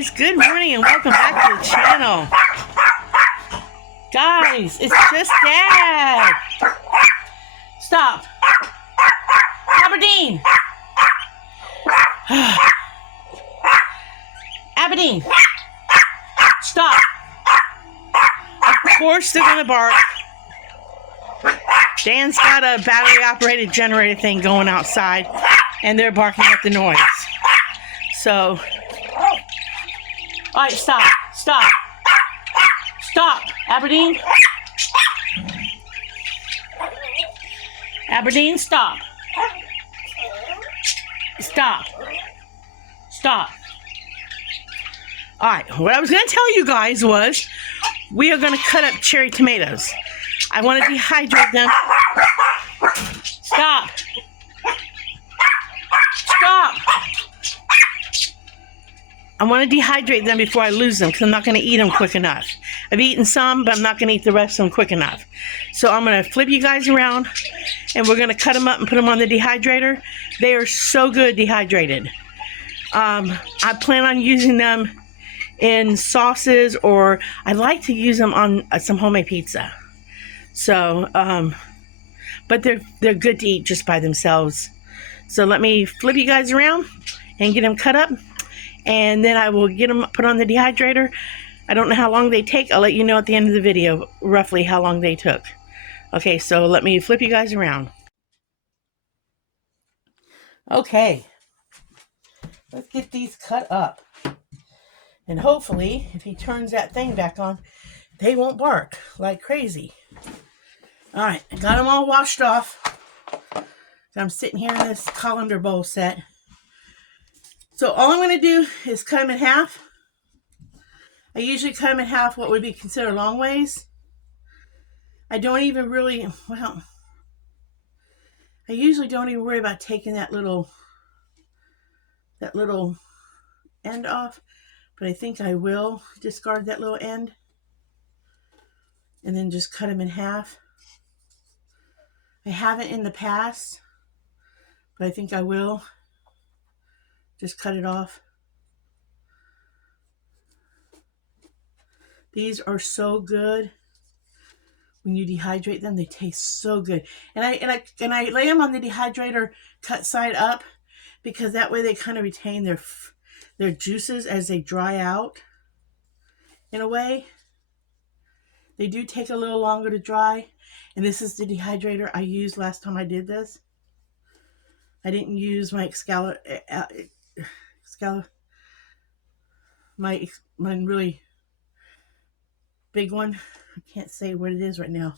guys, good morning and welcome back to the channel. Guys, it's just Dad. Stop. Aberdeen. Aberdeen. Stop. Of course they're gonna bark. Dan's got a battery operated generator thing going outside and they're barking at the noise. So, alright, stop. Stop. Stop. Aberdeen. Aberdeen, stop. Stop. Stop. Alright, what I was going to tell you guys was we are going to cut up cherry tomatoes. I want to dehydrate them. Stop. Stop. I want to dehydrate them before I lose them because I'm not going to eat them quick enough. I've eaten some, but I'm not going to eat the rest of them quick enough. So I'm going to flip you guys around and we're going to cut them up and put them on the dehydrator. They are so good dehydrated. I plan on using them in sauces, or I like to use them on some homemade pizza. So, but they're good to eat just by themselves. So let me flip you guys around and get them cut up, and then I will get them put on the dehydrator. I don't know how long they take. I'll let you know at the end of the video roughly how long they took. Okay, so let me flip you guys around. Okay, let's get these cut up. And hopefully, if he turns that thing back on, they won't bark like crazy. All right, I got them all washed off. I'm sitting here in this colander bowl set. So all I'm going to do is cut them in half. I usually cut them in half what would be considered long ways. I don't even really, well, I usually don't even worry about taking that little end off. But I think I will discard that little end and then just cut them in half. I haven't in the past, but I think I will just cut it off. These are so good. When you dehydrate them, they taste so good. And I lay them on the dehydrator cut side up because that way they kind of retain their juices as they dry out. In a way, they do take a little longer to dry. And this is the dehydrator I used last time I did this. I didn't use my my really big one. I can't say what it is right now.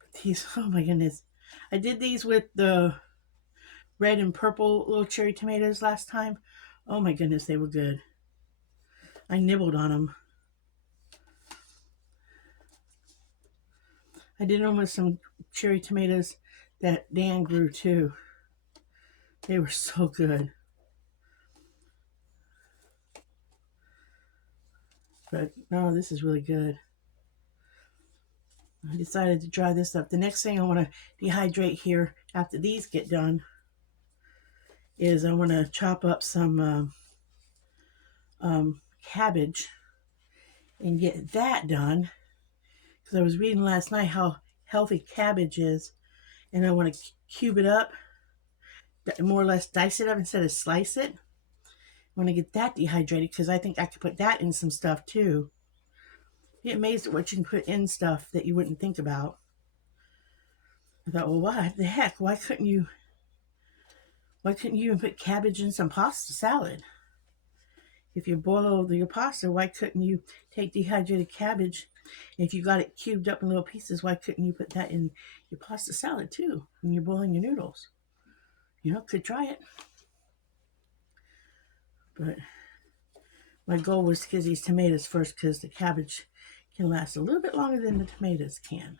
But these, oh my goodness. I did these with the red and purple little cherry tomatoes last time. Oh my goodness, they were good. I nibbled on them. I did them with some cherry tomatoes that Dan grew too. They were so good. But no, this is really good. I decided to dry this up. The next thing I want to dehydrate here after these get done is I want to chop up some cabbage and get that done. Because I was reading last night how healthy cabbage is. And I want to cube it up, more or less dice it up instead of slice it. I want to get that dehydrated because I think I could put that in some stuff too. You're amazed at what you can put in stuff that you wouldn't think about. I thought, well, what the heck? Why couldn't you even put cabbage in some pasta salad? If you boil over your pasta, why couldn't you take dehydrated cabbage? And if you got it cubed up in little pieces, why couldn't you put that in your pasta salad too when you're boiling your noodles? You know, could try it. But my goal was to get these tomatoes first because the cabbage can last a little bit longer than the tomatoes can.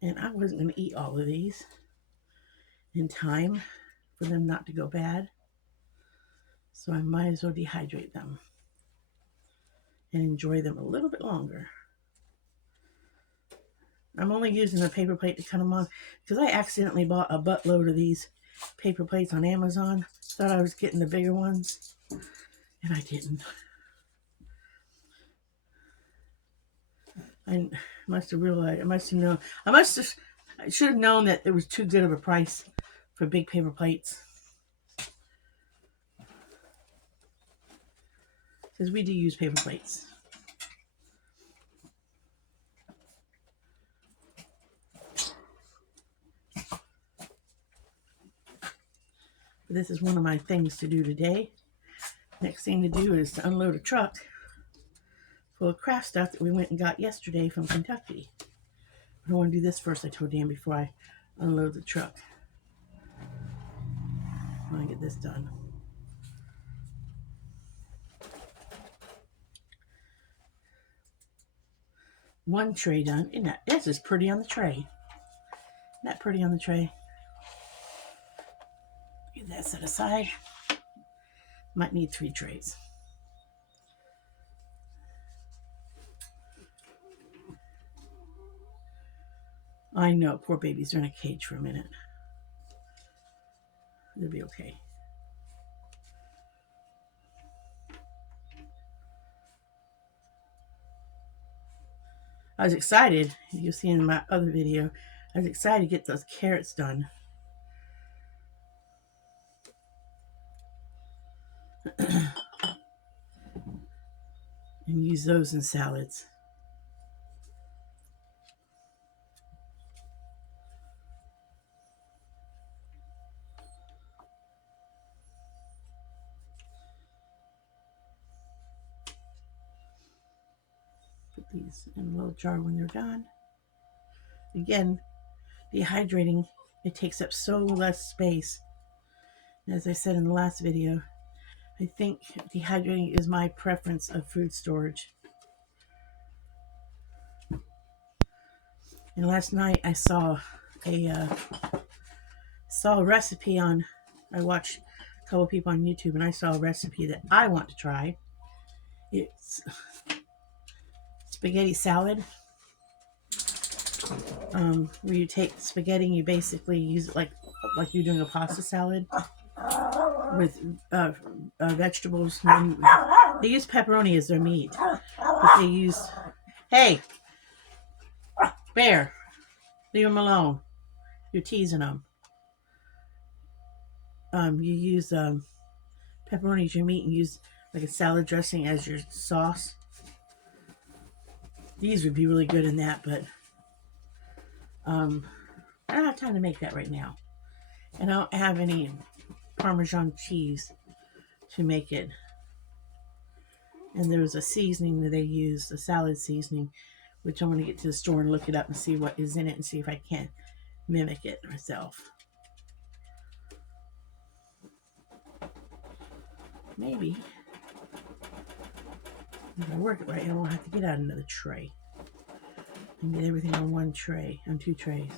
And I wasn't going to eat all of these in time for them not to go bad. So I might as well dehydrate them and enjoy them a little bit longer. I'm only using the paper plate to cut them on because I accidentally bought a buttload of these paper plates on Amazon. Thought I was getting the bigger ones, and I didn't. I must have realized, I should have known that it was too good of a price for big paper plates. Because we do use paper plates. But this is one of my things to do today. Next thing to do is to unload a truck full of craft stuff that we went and got yesterday from Kentucky. I want to do this first, I told Dan, before I unload the truck. I want to get this done. One tray done. Isn't that, this is pretty on the tray. Isn't that pretty on the tray? Get that set aside. Might need 3 trays. I know, poor babies are in a cage for a minute. They'll be okay. I was excited, you'll see in my other video, I was excited to get those carrots done. And use those in salads. Put these in a little jar when they're done. Again, dehydrating, it takes up so less space. And as I said in the last video, I think dehydrating is my preference of food storage. And last night I saw a recipe on, I watched a couple people on YouTube, and I saw a recipe that I want to try. It's spaghetti salad. Where you take spaghetti and you basically use it like you're doing a pasta salad with vegetables. They use pepperoni as their meat, but they use, hey, Bear, leave them alone. You're teasing them. You use pepperoni as your meat and use like a salad dressing as your sauce. These would be really good in that, but I don't have time to make that right now. And I don't have any Parmesan cheese to make it. And there was a seasoning that they use, a salad seasoning, which I'm going to get to the store and look it up and see what is in it and see if I can mimic it myself. Maybe. If I work it right, I won't have to get out another tray. And get everything on one tray, on 2 trays.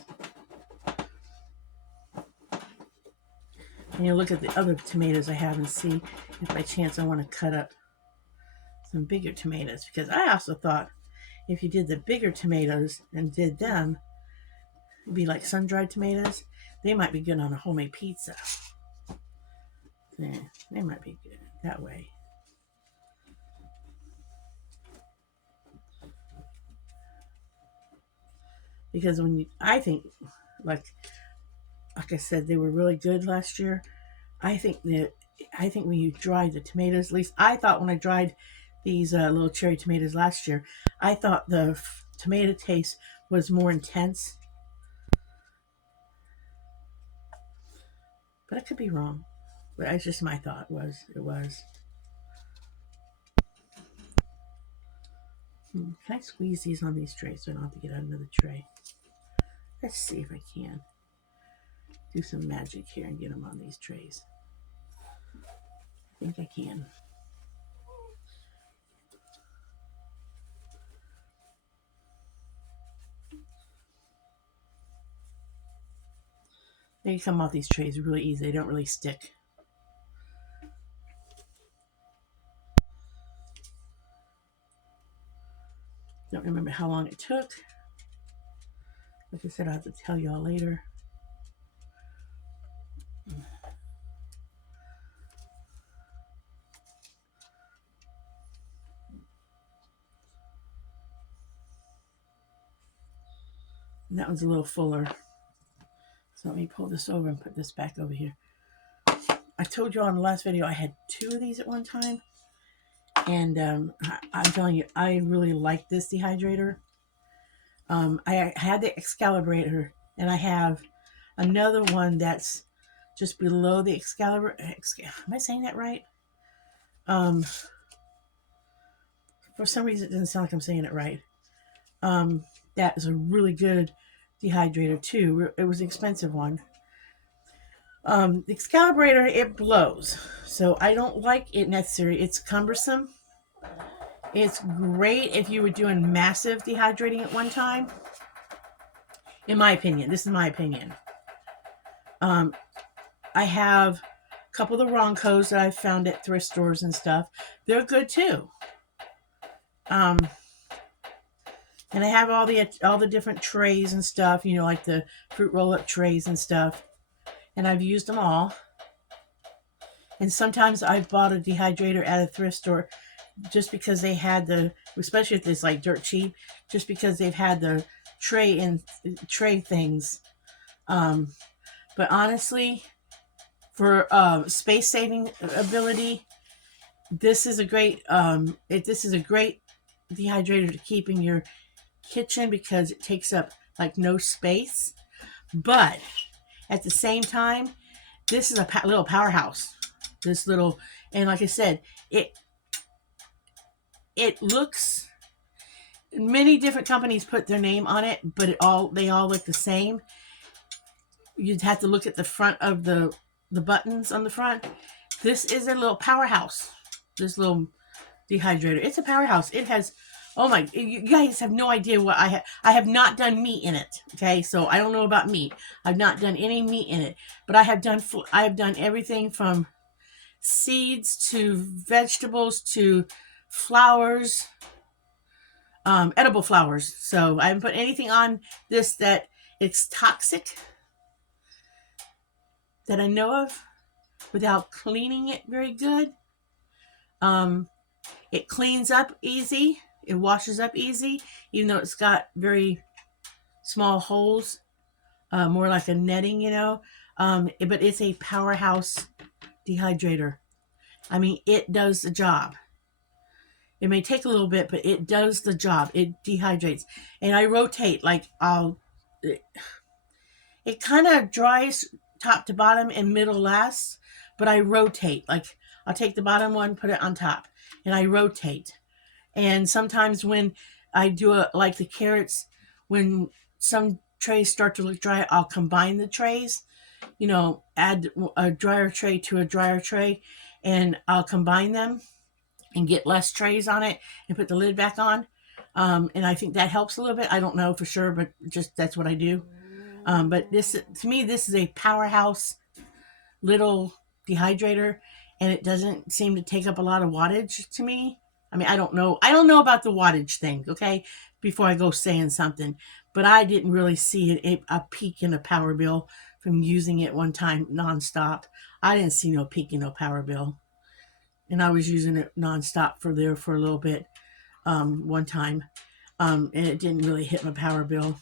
And you'll look at the other tomatoes I have and see if by chance I want to cut up some bigger tomatoes. Because I also thought if you did the bigger tomatoes and did them, it'd be like sun-dried tomatoes. They might be good on a homemade pizza. Yeah, they might be good that way. Because I think, like I said, they were really good last year. I think when you dry the tomatoes, at least I thought when I dried these little cherry tomatoes last year, I thought the tomato taste was more intense. But I could be wrong. But that's just my thought. It was. Can I squeeze these on these trays so I don't have to get out another tray? Let's see if I can do some magic here and get them on these trays. I think I can. They come off these trays really easy. They don't really stick. Don't remember how long it took. Like I said, I'll have to tell y'all later. And that one's a little fuller. So let me pull this over and put this back over here. I told you on the last video I had 2 of these at one time. And I'm telling you, I really like this dehydrator. I had the Excalibrator, and I have another one that's just below the Excalibur. Am I saying that right? For some reason, it doesn't sound like I'm saying it right. That is a really good dehydrator too. It was an expensive one. The Excalibrator, it blows, so I don't like it necessarily. It's cumbersome. It's great if you were doing massive dehydrating at one time. In my opinion, this is my opinion. I have a couple of the Roncos that I found at thrift stores and stuff. They're good too. And I have all the different trays and stuff, you know, like the fruit roll-up trays and stuff. And I've used them all. And sometimes I've bought a dehydrator at a thrift store just because they had the, especially if it's like dirt cheap, just because they've had the tray things. But honestly, for space saving ability, this is a great dehydrator to keep in your kitchen because it takes up like no space. But at the same time, this is a little powerhouse. And like I said, it looks, many different companies put their name on it, but they all look the same. You'd have to look at the front of the buttons on the front. This is a little powerhouse. This little dehydrator. It's a powerhouse. It has, oh my, you guys have no idea what I have not done meat in it. Okay, so I don't know about meat. I've not done any meat in it, but I have done everything from seeds to vegetables to flowers, edible flowers. So I haven't put anything on this that it's toxic that I know of without cleaning it very good. It cleans up easy. It washes up easy, even though it's got very small holes, more like a netting, you know. But it's a powerhouse dehydrator. I mean, it does the job. It may take a little bit, but it does the job. It dehydrates. And I rotate, like it kind of dries top to bottom and middle last, but I rotate. Like I'll take the bottom one, put it on top, and I rotate. And sometimes when I do like the carrots, when some trays start to look dry, I'll combine the trays, you know, add a drier tray to a drier tray, and I'll combine them and get less trays on it and put the lid back on. And I think that helps a little bit. I don't know for sure, but just that's what I do. But this, to me, this is a powerhouse little dehydrator, and it doesn't seem to take up a lot of wattage to me. I mean, I don't know about the wattage thing, okay, before I go saying something, but I didn't really see a peak in a power bill from using it one time nonstop. I didn't see no peak in no power bill, and I was using it nonstop for a little bit one time, and it didn't really hit my power bill.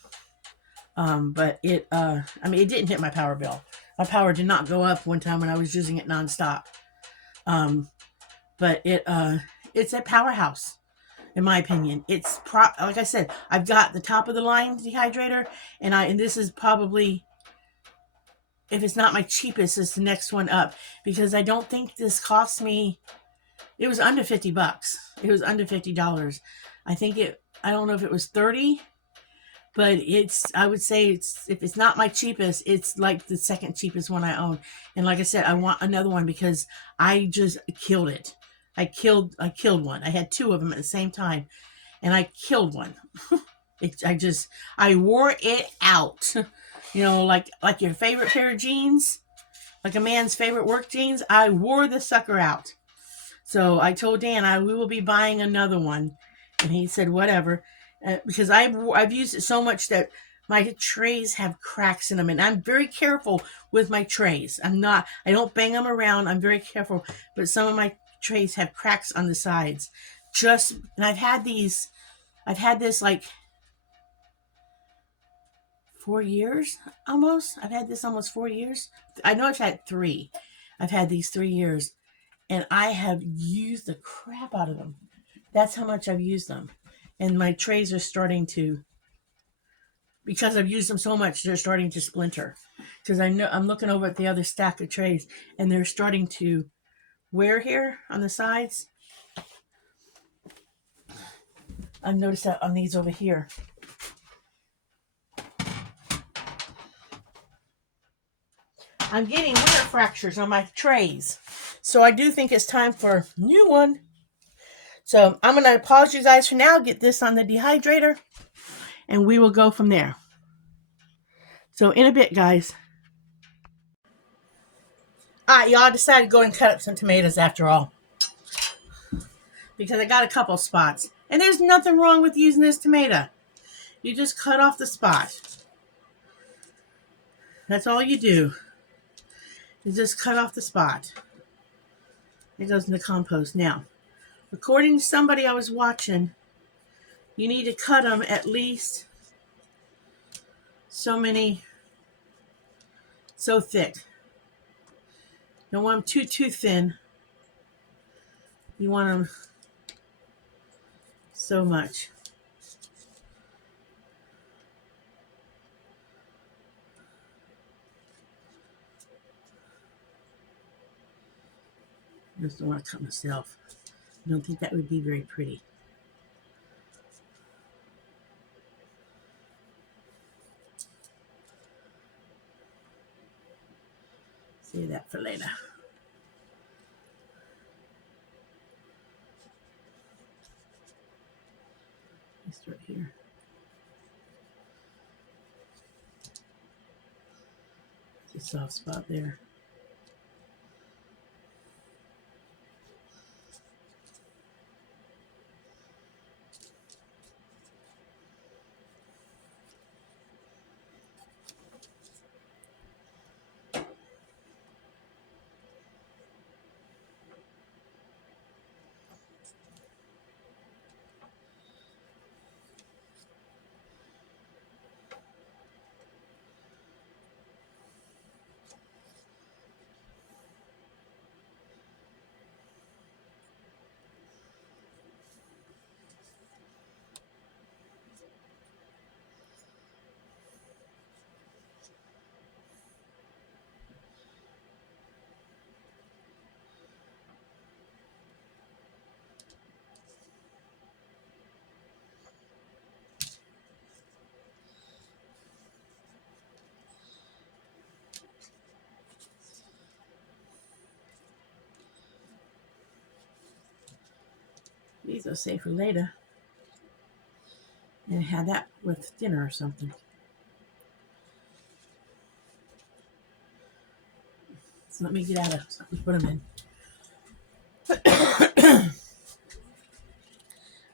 But it didn't hit my power bill. My power did not go up one time when I was using it nonstop. But it's a powerhouse, in my opinion. It's like I said, I've got the top of the line dehydrator, and this is probably, if it's not my cheapest, it's the next one up, because I don't think this cost me. It was under $50. It was under $50. I don't know if it was 30. But I would say if it's not my cheapest, it's like the second cheapest one I own. And like I said, I want another one because I just killed it. I killed one. I had 2 of them at the same time, and I killed one. I wore it out. You know, like your favorite pair of jeans, like a man's favorite work jeans. I wore the sucker out. So I told Dan we will be buying another one, and he said whatever. Because I've used it so much that My trays have cracks in them, and I'm very careful with my trays. I don't bang them around. I'm very careful, but some of my trays have cracks on the sides. And I've had this like 4 years almost. I've had this almost 4 years. I know I've had three. I've had these 3 years, and I have used the crap out of them. That's how much I've used them. And my trays are starting to, because I've used them so much, they're starting to splinter. Because I know I'm looking over at the other stack of trays, and they're starting to wear here on the sides. I've noticed that on these over here. I'm getting wear fractures on my trays. So I do think it's time for a new one. So I'm going to pause you guys for now, get this on the dehydrator, and we will go from there. So in a bit, guys. All right, y'all decided to go and cut up some tomatoes after all, because I got a couple spots. And there's nothing wrong with using this tomato. You just cut off the spot. That's all you do. You just cut off the spot. It goes in the compost. Now, according to somebody I was watching, you need to cut them at least so thick. Don't want them too thin. You want them so much. I just don't want to cut myself. I don't think that would be very pretty. Save that for later. Let's start here. It's a soft spot there. These will save for later. And have that with dinner or something. So let me get out of something to put them in.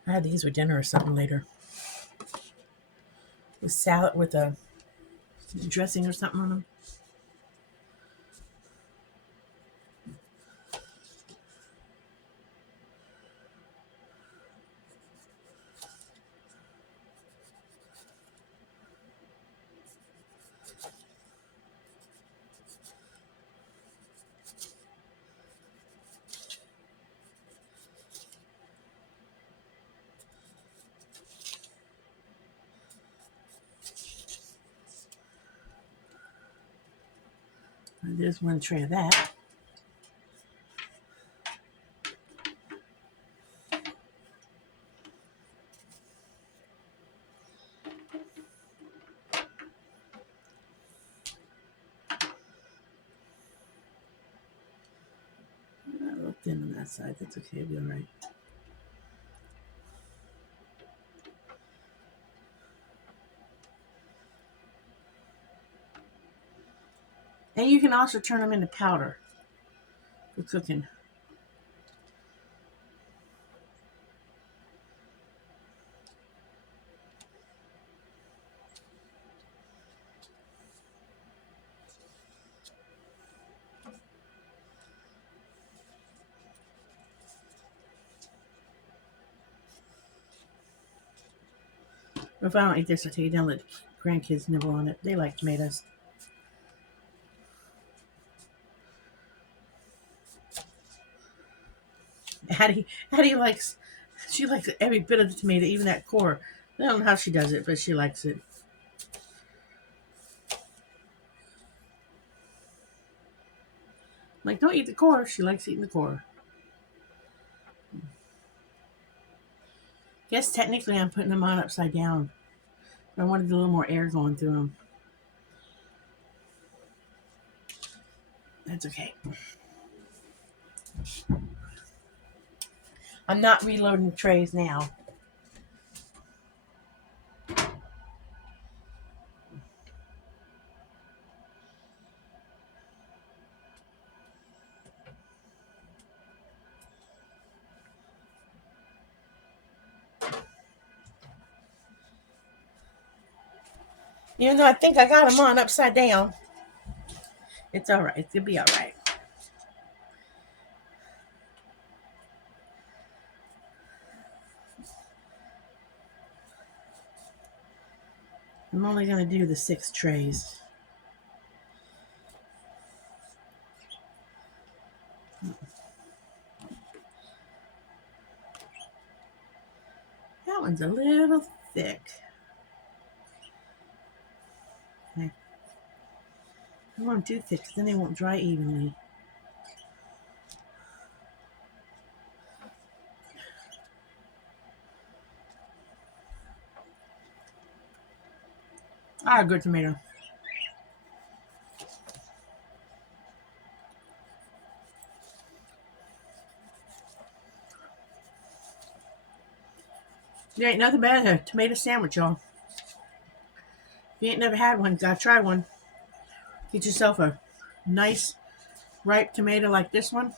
I had these with dinner or something later. With salad with a dressing or something on them. There's one tray of that. A little thin on that side. That's okay. It'll be all right. And you can also turn them into powder for cooking. If I don't eat this, I'll take it down and let grandkids nibble on it. They like tomatoes. Addie likes, she likes every bit of the tomato, even that core. I don't know how she does it, but she likes it. Like, don't eat the core. She likes eating the core. Guess technically I'm putting them on upside down. I wanted a little more air going through them. That's okay. I'm not reloading the trays now. Even though I think I got them on upside down. It's all right. It'll be all right. I'm only going to do the 6 trays. That one's a little thick. Okay. I don't want them too thick because then they won't dry evenly. Ah, good tomato. There ain't nothing bad as a tomato sandwich, y'all. If you ain't never had one, you gotta try one. Get yourself a nice ripe tomato like this one.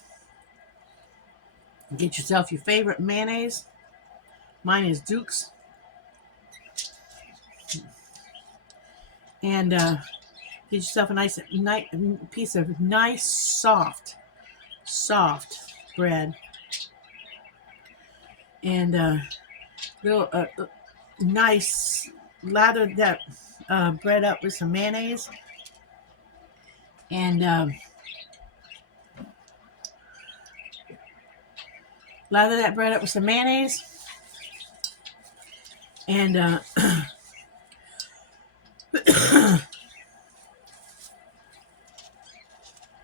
Get yourself your favorite mayonnaise. Mine is Duke's. And get yourself a nice piece of nice soft bread. And little nice, lather that bread up with some mayonnaise. And lather that bread up with some mayonnaise. And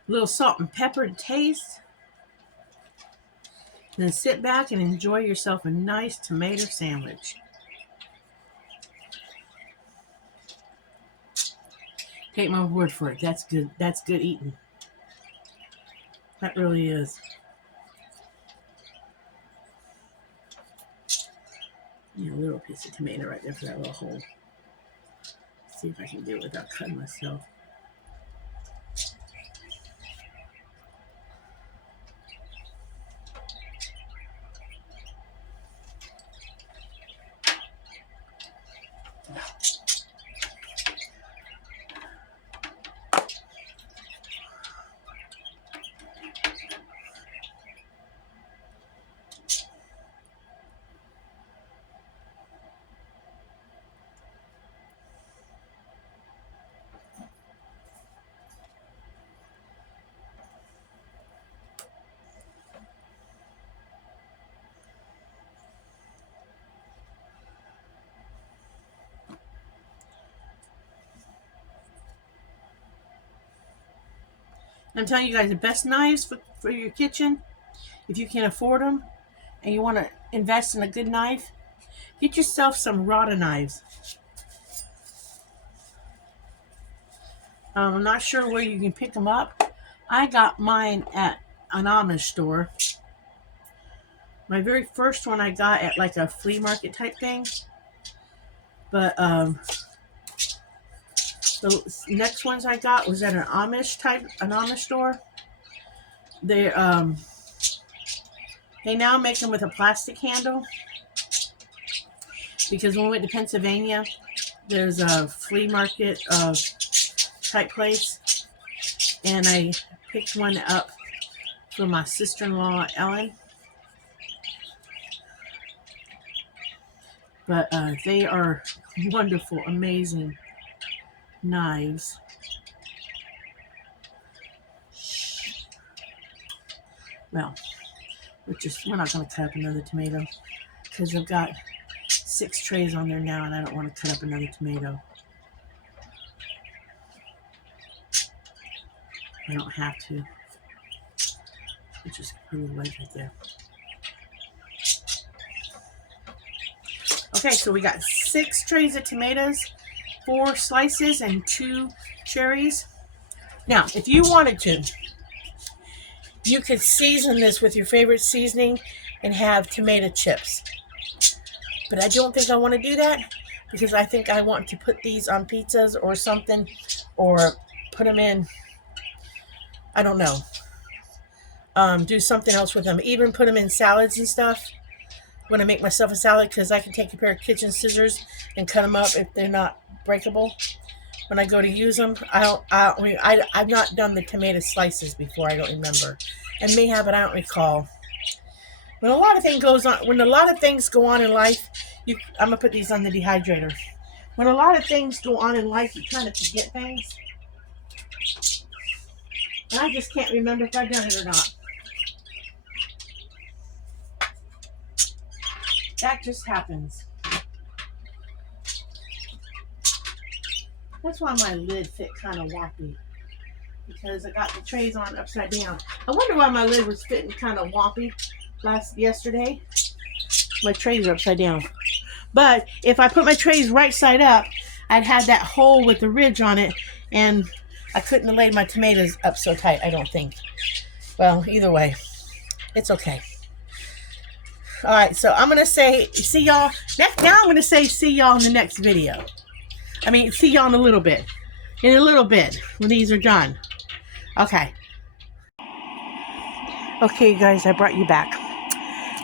little salt and pepper to taste. And then sit back and enjoy yourself a nice tomato sandwich. Take my word for it. That's good. That's good eating. That really is. Yeah, a little piece of tomato right there for that little hole. Let's see if I can do it without cutting myself. I'm telling you guys, the best knives for your kitchen, if you can afford them and you want to invest in a good knife, get yourself some Rada knives. I'm not sure where you can pick them up. I got mine at an Amish store. My very first one I got at like a flea market type thing. But the next ones I got was at an Amish store. They now make them with a plastic handle. Because when we went to Pennsylvania, there's a flea market type place. And I picked one up for my sister-in-law, Ellen. But they are wonderful, amazing knives. Well, we're not going to cut up another tomato because I've got 6 trays on there now and I don't want to cut up another tomato. I don't have to. It's just really light right there. Okay, so we got 6 trays of tomatoes, 4 slices, and 2 cherries. Now, if you wanted to, you could season this with your favorite seasoning and have tomato chips. But I don't think I want to do that because I think I want to put these on pizzas or something, or put them in, I don't know, do something else with them. Even put them in salads and stuff when I make myself a salad, because I can take a pair of kitchen scissors and cut them up if they're not breakable. When I go to use them, I've not done the tomato slices before. I don't remember. And may have, but I don't recall. When a lot of things go on in life, I'm gonna put these on the dehydrator. When a lot of things go on in life, you kind of forget things, and I just can't remember if I've done it or not. That just happens. That's why my lid fit kind of wompy, because I got the trays on upside down. I wonder why my lid was fitting kind of wompy yesterday. My trays are upside down. But if I put my trays right side up, I'd have that hole with the ridge on it, and I couldn't have laid my tomatoes up so tight, I don't think. Well, either way, it's okay. All right, so I'm going to say, see y'all. Now I'm going to say see y'all in the next video. See y'all in a little bit. In a little bit, when these are done. Okay. Okay, guys, I brought you back.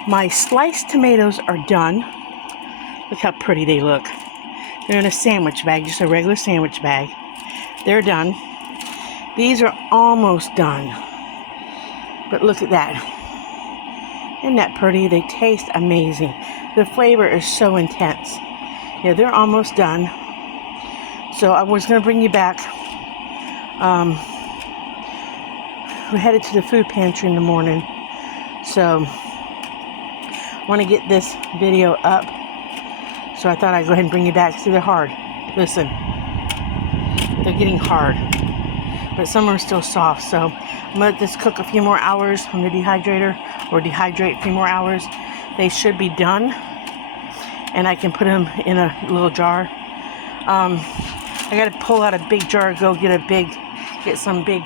My sliced tomatoes are done. Look how pretty they look. They're in a sandwich bag, just a regular sandwich bag. They're done. These are almost done. But look at that. Isn't that pretty? They taste amazing. The flavor is so intense. Yeah, they're almost done. So I was going to bring you back. We're headed to the food pantry in the morning. So I want to get this video up. So I thought I'd go ahead and bring you back. See, they're hard. Listen. They're getting hard. But some are still soft. So I'm going to let this cook a few more hours on the dehydrator, or dehydrate a few more hours. They should be done. And I can put them in a little jar. I got to pull out a big jar, get some big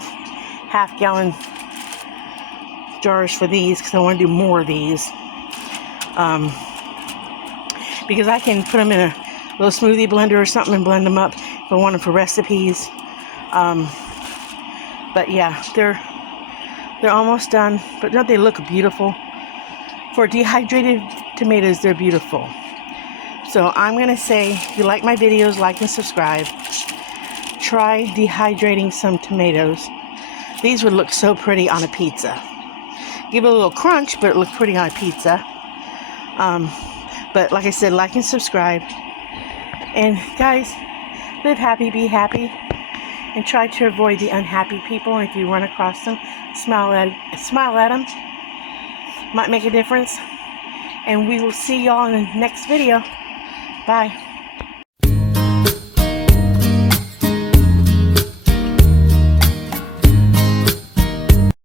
half-gallon jars for these, because I want to do more of these. Because I can put them in a little smoothie blender or something and blend them up if I want them for recipes. But yeah, they're almost done. But don't they look beautiful? For dehydrated tomatoes, they're beautiful. So I'm going to say, if you like my videos, like and subscribe. Try dehydrating some tomatoes. These would look so pretty on a pizza. Give it a little crunch, but it looks pretty on a pizza. But like I said, like and subscribe. And guys, live happy, be happy. And try to avoid the unhappy people. And if you run across them, smile at them. Might make a difference. And we will see y'all in the next video. Bye.